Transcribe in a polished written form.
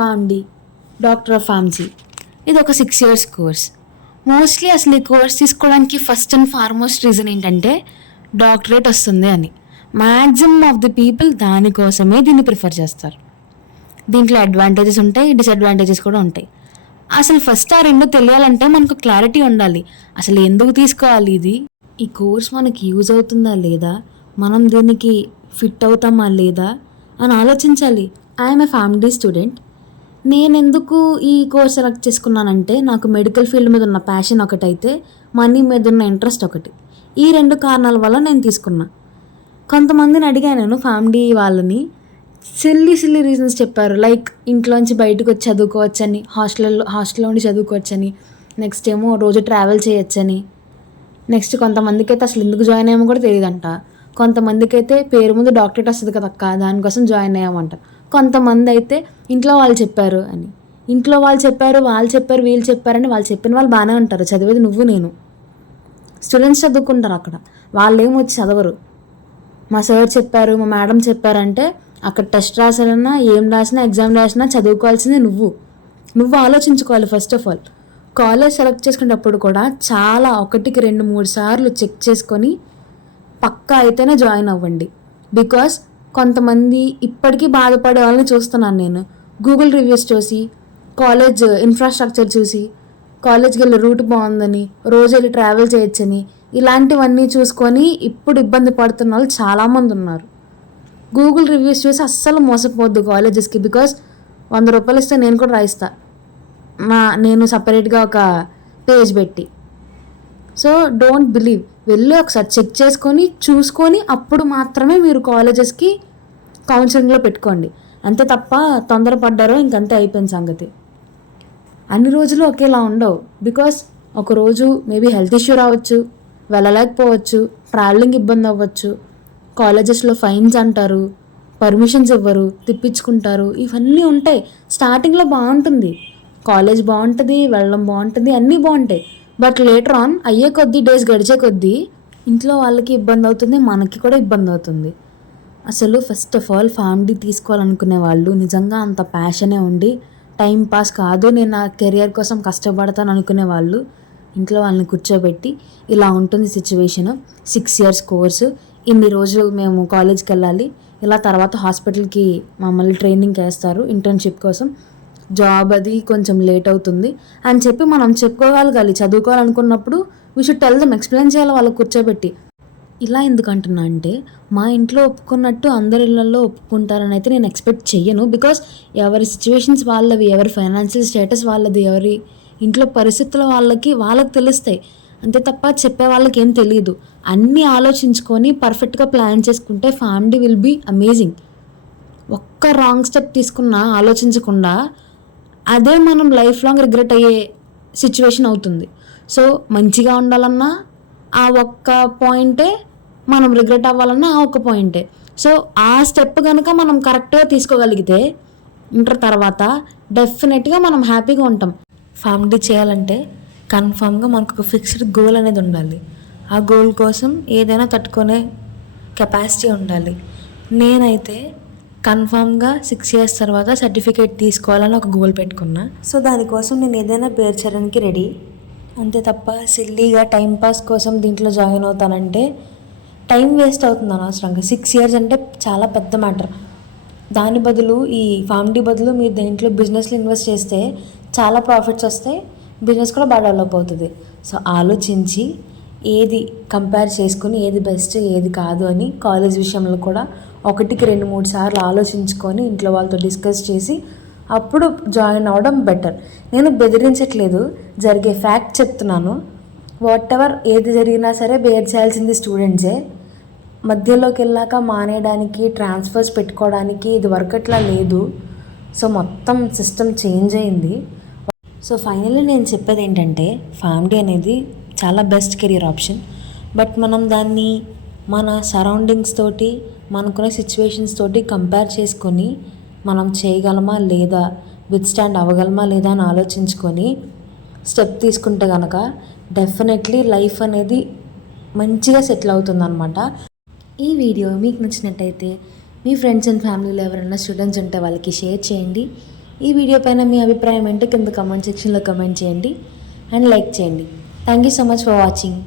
PharmD, doctor of pharmacy. ఇది ఒక 6 years course. Mostly అసలు ఈ కోర్స్ తీసుకోవడానికి ఫస్ట్ అండ్ ఫార్మోస్ట్ రీజన్ ఏంటంటే డాక్టరేట్ వస్తుంది అని. మ్యాక్సిమం ఆఫ్ ది పీపుల్ దానికోసమే దీన్ని ప్రిఫర్ చేస్తారు. దీంట్లో అడ్వాంటేజెస్ ఉంటాయి, డిసడ్వాంటేజెస్ కూడా ఉంటాయి. అసలు ఫస్ట్ ఆ రెండు తెలియాలంటే మనకు క్లారిటీ ఉండాలి. అసలు ఎందుకు తీసుకోవాలి, ఈ కోర్స్ మనకి యూజ్ అవుతుందా లేదా, మనం దీనికి ఫిట్ అవుతామా లేదా అని ఆలోచించాలి. I'm a family student. నేను ఎందుకు ఈ కోర్స్ సెలెక్ట్ చేసుకున్నానంటే నాకు మెడికల్ ఫీల్డ్ మీద ఉన్న ప్యాషన్ ఒకటైతే మనీ మీద ఉన్న ఇంట్రెస్ట్ ఒకటి. ఈ 2 కారణాల వల్ల నేను తీసుకున్నా. కొంతమందిని అడిగాను నేను ఫ్యామిలీ వాళ్ళని, సిల్లీ రీజన్స్ చెప్పారు. లైక్ ఇంట్లోంచి బయటకు వచ్చి చదువుకోవచ్చని, హాస్టల్లో ఉండి చదువుకోవచ్చని, నెక్స్ట్ ఏమో రోజు ట్రావెల్ చేయొచ్చని, నెక్స్ట్ కొంతమందికి అయితే అసలు ఎందుకు జాయిన్ అయ్యామో కూడా తెలియదంట. కొంతమందికి అయితే పేరు ముందు డాక్టరేట్ వస్తుంది కదక్క దానికోసం జాయిన్ అయ్యామంట. కొంతమంది అయితే ఇంట్లో వాళ్ళు చెప్పారు అని. ఇంట్లో వాళ్ళు చెప్పారు, వీళ్ళు చెప్పారని వాళ్ళు చెప్పిన వాళ్ళు బాగానే ఉంటారు, చదివేది నువ్వు నేను. స్టూడెంట్స్ చదువుకుంటారు అక్కడ, వాళ్ళు ఏమి వచ్చి చదవరు. మా సార్ చెప్పారు, మా మేడం చెప్పారంటే అక్కడ టెస్ట్ రాసారన్నా, ఏం రాసినా, ఎగ్జామ్ రాసినా చదువుకోవాల్సిందే నువ్వు ఆలోచించుకోవాలి. First of all college select చేసుకునేటప్పుడు కూడా చాలా 1, 2, 3 సార్లు చెక్ చేసుకొని పక్కా అయితేనే జాయిన్ అవ్వండి. బికాస్ కొంతమంది ఇప్పటికీ బాధపడే వాళ్ళని చూస్తున్నాను నేను. గూగుల్ రివ్యూస్ చూసి, కాలేజ్ ఇన్ఫ్రాస్ట్రక్చర్ చూసి, కాలేజ్కి వెళ్ళే రూట్ బాగుందని, రోజు వెళ్ళి ట్రావెల్ చేయొచ్చని, ఇలాంటివన్నీ చూసుకొని ఇప్పుడు ఇబ్బంది పడుతున్న వాళ్ళు చాలామంది ఉన్నారు. గూగుల్ రివ్యూస్ చూసి అస్సలు మోసపోవద్దు కాలేజెస్కి. బికాస్ 100 రూపాయలు ఇస్తే నేను కూడా రాయిస్తా, నేను సపరేట్గా ఒక పేజ్ పెట్టి. సో డోంట్ బిలీవ్, వెళ్ళి ఒకసారి చెక్ చేసుకొని చూసుకొని అప్పుడు మాత్రమే మీరు కాలేజెస్కి కౌన్సిలింగ్లో పెట్టుకోండి. అంతే తప్ప తొందరపడ్డారో ఇంకంతే అయిపోయిన సంగతి. అన్ని రోజులు ఒకేలా ఉండవు. బికాస్ ఒకరోజు మేబీ హెల్త్ ఇష్యూ రావచ్చు, వెళ్ళలేకపోవచ్చు, ట్రావెలింగ్ ఇబ్బంది అవ్వచ్చు, కాలేజెస్లో ఫైన్స్ అంటారు, పర్మిషన్స్ ఇవ్వరు, తిప్పించుకుంటారు, ఇవన్నీ ఉంటాయి. స్టార్టింగ్లో బాగుంటుంది, కాలేజ్ బాగుంటుంది, వెళ్ళడం బాగుంటుంది, అన్నీ బాగుంటాయి. బట్ లేటర్ ఆన్ అయ్యే కొద్దీ, డేస్ గడిచే కొద్దీ ఇంట్లో వాళ్ళకి ఇబ్బంది అవుతుంది, మనకి కూడా ఇబ్బంది అవుతుంది. అసలు ఫస్ట్ ఆఫ్ ఆల్ ఫ్యామిలీ తీసుకోవాలనుకునే వాళ్ళు నిజంగా అంత ప్యాషనే ఉండి టైం పాస్ కాదు, నేను నా కెరియర్ కోసం కష్టపడతాను అనుకునే వాళ్ళు ఇంట్లో వాళ్ళని కూర్చోబెట్టి ఇలా ఉంటుంది సిచ్యువేషన్, 6 years కోర్సు, ఇన్ని రోజులు మేము కాలేజ్కి వెళ్ళాలి, ఇలా తర్వాత హాస్పిటల్కి మమ్మల్ని ట్రైనింగ్ వేస్తారు ఇంటర్న్షిప్ కోసం, జాబ్ అది కొంచెం లేట్ అవుతుంది అని చెప్పి మనం చెప్పుకోగలగాలి. చదువుకోవాలనుకున్నప్పుడు we should tell them, explain చేయాలి వాళ్ళకి కూర్చోబెట్టి. ఇలా ఎందుకు అంటున్నా అంటే మా ఇంట్లో ఒప్పుకున్నట్టు అందరి ఇళ్ళల్లో ఒప్పుకుంటారని అయితే నేను ఎక్స్పెక్ట్ చెయ్యను. బికాస్ ఎవరి సిచ్యువేషన్స్ వాళ్ళవి, ఎవరి ఫైనాన్షియల్ స్టేటస్ వాళ్ళది, ఎవరి ఇంట్లో పరిస్థితుల వాళ్ళకి తెలుస్తాయి. అంతే తప్ప చెప్పే వాళ్ళకి ఏం తెలియదు. అన్నీ ఆలోచించుకొని పర్ఫెక్ట్గా ప్లాన్ చేసుకుంటే ఫ్యామిలీ విల్ బీ అమేజింగ్. ఒక్క రాంగ్ స్టెప్ తీసుకున్నా ఆలోచించకుండా అదే మనం లైఫ్ లాంగ్ రిగ్రెట్ అయ్యే సిచ్యువేషన్ అవుతుంది. సో మంచిగా ఉండాలన్నా ఆ ఒక్క పాయింటే, మనం రిగ్రెట్ అవ్వాలన్నా ఆ ఒక్క పాయింటే. సో ఆ స్టెప్ కనుక మనం కరెక్ట్గా తీసుకోగలిగితే ఇంటర్ తర్వాత డెఫినెట్గా మనం హ్యాపీగా ఉంటాం. ఫ్యామిలీ చేయాలంటే కన్ఫామ్గా మనకు ఒక ఫిక్స్డ్ గోల్ అనేది ఉండాలి. ఆ గోల్ కోసం ఏదైనా తట్టుకునే కెపాసిటీ ఉండాలి. నేనైతే కన్ఫామ్గా 6 years తర్వాత సర్టిఫికేట్ తీసుకోవాలని ఒక గోల్ పెట్టుకున్నా. సో దానికోసం నేను ఏదైనా పేరు చేయడానికి రెడీ. అంతే తప్ప సిల్లీగా టైంపాస్ కోసం దీంట్లో జాయిన్ అవుతానంటే టైం వేస్ట్ అవుతుంది అనవసరంగా. 6 years అంటే చాలా పెద్ద మ్యాటర్. దాని బదులు, ఈ ఫ్యామిలీ బదులు మీరు దేంట్లో బిజినెస్లో ఇన్వెస్ట్ చేస్తే చాలా ప్రాఫిట్స్ వస్తాయి, బిజినెస్ కూడా బాగా డెవలప్ అవుతుంది. సో ఆలోచించి ఏది కంపేర్ చేసుకుని ఏది బెస్ట్ ఏది కాదు అని కాలేజ్ విషయంలో కూడా 1, 2, 3 సార్లు ఆలోచించుకొని ఇంట్లో వాళ్ళతో డిస్కస్ చేసి అప్పుడు జాయిన్ అవ్వడం బెటర్. నేను బెదిరించట్లేదు, జరిగే ఫ్యాక్ట్ చెప్తున్నాను. వాట్ ఎవర్ ఏది జరిగినా సరే బేర్ చేయాల్సింది స్టూడెంట్సే. మధ్యలోకి వెళ్ళాక మానేయడానికి, ట్రాన్స్ఫర్స్ పెట్టుకోవడానికి ఇది వర్కట్లా లేదు. సో మొత్తం సిస్టమ్ చేంజ్ అయింది. సో ఫైనల్లీ నేను చెప్పేది ఏంటంటే ఫ్యామిలీ అనేది చాలా బెస్ట్ కెరీర్ ఆప్షన్. బట్ మనం దాన్ని మన సరౌండింగ్స్ తోటి, మనకునే సిచ్యువేషన్స్ తోటి కంపేర్ చేసుకొని మనం చేయగలమా లేదా, విత్స్టాండ్ అవ్వగలమా లేదా అని ఆలోచించుకొని స్టెప్ తీసుకుంటే కనుక డెఫినెట్లీ లైఫ్ అనేది మంచిగా సెటిల్ అవుతుందన్నమాట. ఈ వీడియో మీకు నచ్చినట్టయితే మీ ఫ్రెండ్స్ అండ్ ఫ్యామిలీలో ఎవరైనా స్టూడెంట్స్ ఉంటే వాళ్ళకి షేర్ చేయండి. ఈ వీడియో పైన మీ అభిప్రాయం ఏంటో కింద కమెంట్ సెక్షన్లో కమెంట్ చేయండి అండ్ లైక్ చేయండి. Thank you so much for watching.